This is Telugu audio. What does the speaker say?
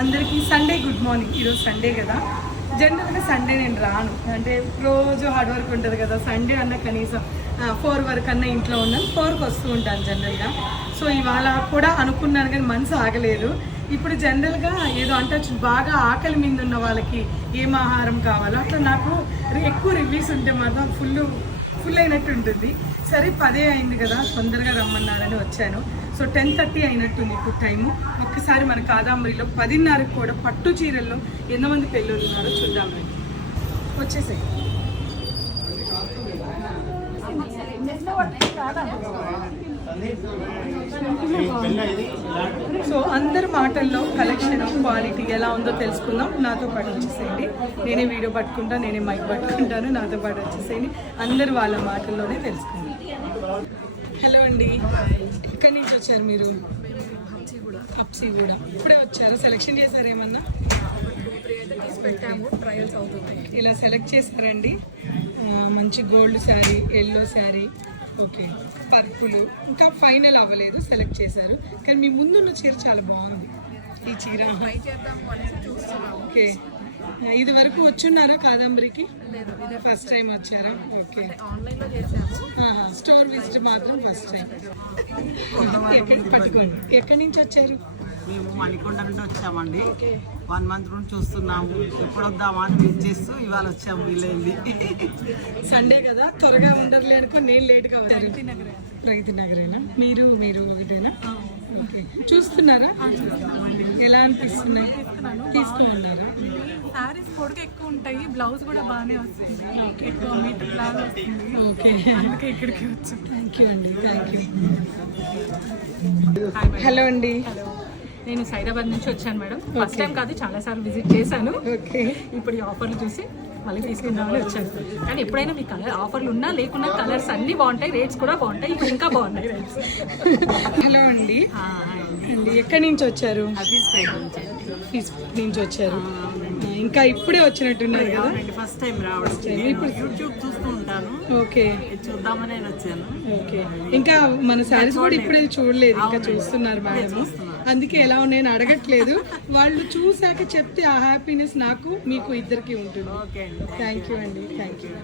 అందరికీ సండే గుడ్ మార్నింగ్. ఈరోజు సండే కదా, జనరల్గా సండే నేను రాను, అంటే రోజు హార్డ్ వర్క్ ఉంటుంది కదా. సండే అన్న కనీసం 4 వరకు అన్న ఇంట్లో ఉన్నాను, 4కి వస్తూ ఉంటాను జనరల్గా. సో ఇవాళ కూడా అనుకున్నాను కానీ మనసు ఆగలేదు. ఇప్పుడు జనరల్గా ఏదో అంటే బాగా ఆకలి మీద ఉన్న వాళ్ళకి ఏం ఆహారం కావాలో అట్లా నాకు ఎక్కువ రివ్యూస్ ఉంటే మాత్రం ఫుల్ అయినట్టు ఉంటుంది. సరే 10 అయింది కదా, తొందరగా రమ్మన్నారని వచ్చాను. సో 10:30 అయినట్టుంది ఇప్పుడు టైము. ఒక్కసారి మన కాదాంబరిలో 10:30కి కూడా పట్టు చీరల్లో ఎంతమంది పెళ్ళిళ్ళు ఉన్నారో చూద్దాం. వచ్చేసాయి. సో అందరి మాటల్లో కలెక్షన్ క్వాలిటీ ఎలా ఉందో తెలుసుకుందాం. నాతో పాటు వచ్చేసేయండి. నేనే వీడియో పట్టుకుంటాను, నేనే మైక్ పట్టుకుంటాను. నాతో పాటు వచ్చేసేయండి. అందరు వాళ్ళ మాటల్లోనే తెలుసుకుందాం. హలో అండి, ఎక్కడి నుంచి వచ్చారు మీరు? హబ్సిగూడ. ఇప్పుడే వచ్చారు. సెలెక్షన్ చేశారు ఏమన్నా? పెట్టాము, ట్రయల్స్ అవుతుంది. ఇలా సెలెక్ట్ చేశారండి. మంచి gold sari, yellow sari, okay, purple. ఇంకా ఫైనల్ అవ్వలేదు, సెలెక్ట్ చేశారు. కానీ మీ ముందున్న చీర చాలా బాగుంది. ఈ చీర ట్రై చేద్దాము అనేసి చూస్తున్నాము. ఓకే, ఇది వరకు వచ్చున్నారా కాదంబరికి? లేదు, ఇదే ఫస్ట్ టైం వచ్చారా? ఓకే, ఆన్లైన్లో చేసాము. స్టోర్ విజిట్ మాత్రం ఫస్ట్ టైం. పట్టుకోండి. ఎక్కడి నుంచి వచ్చారు? మేము మణికొండ నుండి వచ్చామండి. 1 మంత్ నుండి చూస్తున్నాము, ఎప్పుడు వద్దామా అని వెయిట్ చేస్తూ ఇవాళ వచ్చాము. వీలైంది సండే కదా, త్వరగా ఉండర్లే అనుకో నేను లేట్గా వచ్చాను. ప్రగతి నగరేనా? మీరు ఒకటేనా? ఓకే, చూస్తున్నారా? ఎలా అనిపిస్తున్నాయి? తీసుకున్నారా? శారీస్ పొడుగు ఎక్కువ ఉంటాయి, బ్లౌజ్ కూడా బాగానే వస్తుంది. ఎక్కువ మీటర్ లాగా వస్తుంది. ఓకే, అందుకే ఇక్కడికి వచ్చాం. థ్యాంక్ యూ అండి, థ్యాంక్ యూ. హలో అండి, నేను సైదాబాద్ నుంచి వచ్చాను మేడం. ఫస్ట్ టైం కాదు, చాలా సార్లు విజిట్ చేశాను. ఓకే, ఇప్పుడు ఈ ఆఫర్లు చూసి మళ్ళీ తీసుకుందామని వచ్చాను. కానీ ఎప్పుడైనా మీ కలర్ ఆఫర్లు ఉన్నా లేకున్నా కలర్స్ అన్నీ బాగుంటాయి, రేట్స్ కూడా బాగుంటాయి. ఇప్పుడు ఇంకా బాగున్నాయి రేట్స్. హలో అండి, ఎక్కడి నుంచి వచ్చారు? ఫీస్పేట్ నుంచి వచ్చారు. ఇంకా ఇప్పుడే వచ్చినట్టున్నారు కదా? ఫస్ట్ టైం రావడం. ఇప్పుడు యూట్యూబ్ చూస్తూ ఉంటాను. ఓకే, చూద్దామని వచ్చాను. ఓకే, ఇంకా మన శారీస్ కూడా ఇప్పుడే చూడలేదు, ఇంకా చూస్తున్నారు మేడం. అందుకే ఎలా ఉన్నాయని అడగట్లేదు. వాళ్ళు చూసాక చెప్తే ఆ హ్యాపీనెస్ నాకు మీకు ఇద్దరికి ఉంటుంది. ఓకే, థ్యాంక్ యూ అండి, థ్యాంక్ యూ.